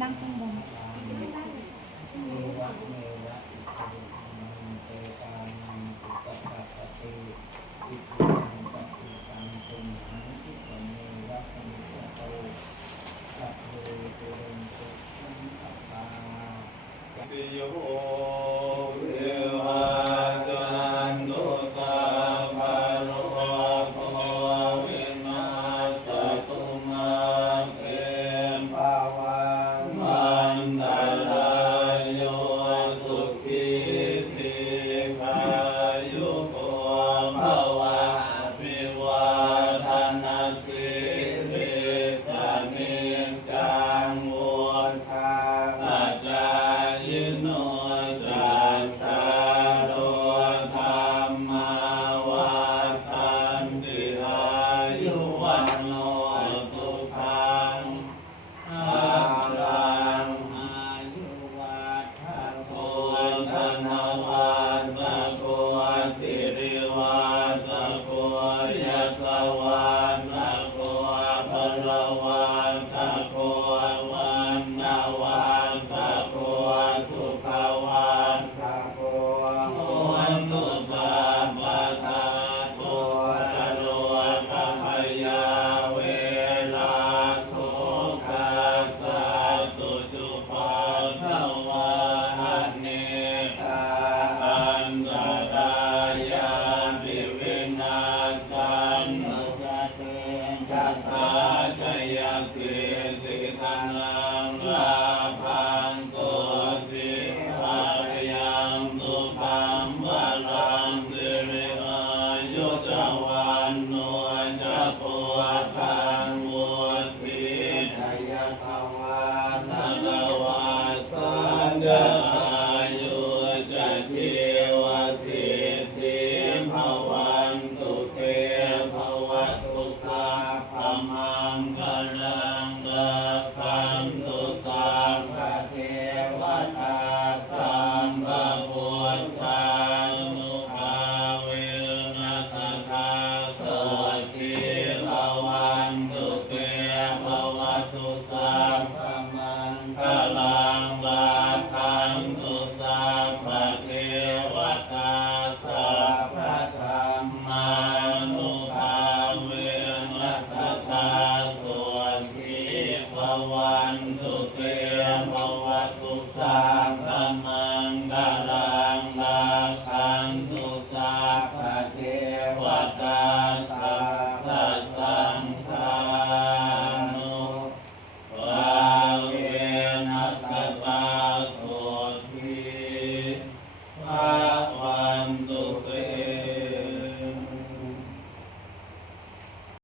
นั่งข้างบนโยเอวาจันโตสัพพะโลกวินาศตุมาเตภวังมันตรายโยสุขีติกายุโกภวะอภิวาทนาสิริสนิจังวุฒาปัจจายโนจัตตารโอธรรมาวัฏันติอายุวันโนสุขังอาลังอายุวัฏโกธนวัฏโกสิริวัฏโกยศวัฏโกพลวัฏโกวันนาวัฏโกสุขวัฏโกโอนตุสัพพะทาโกตโลกพยาเวลาโสกัสสะตุจุปัฏฐวาเนกาอันตรายาปิวินาสันตเตจัสสะจยสิทธิธนังลาภังโสติภายังสุขังวลังสิริอายุจวันโนจะปวดทางวุฒิทยสวาสังวาสันเดอายุจะชีวสิทธิภวันตุเตภวตุสัพพมังคลังรักขันตุสัพพเทวตาสัมภพุทธานุภาเวนัสสะสวัสดีภวันตุเตภวตุสัพพมังคลังรักขันตุสัพพเทวตาสัพพธรรมานุภาเวนัสสะสวัสดีภวันตุเตภว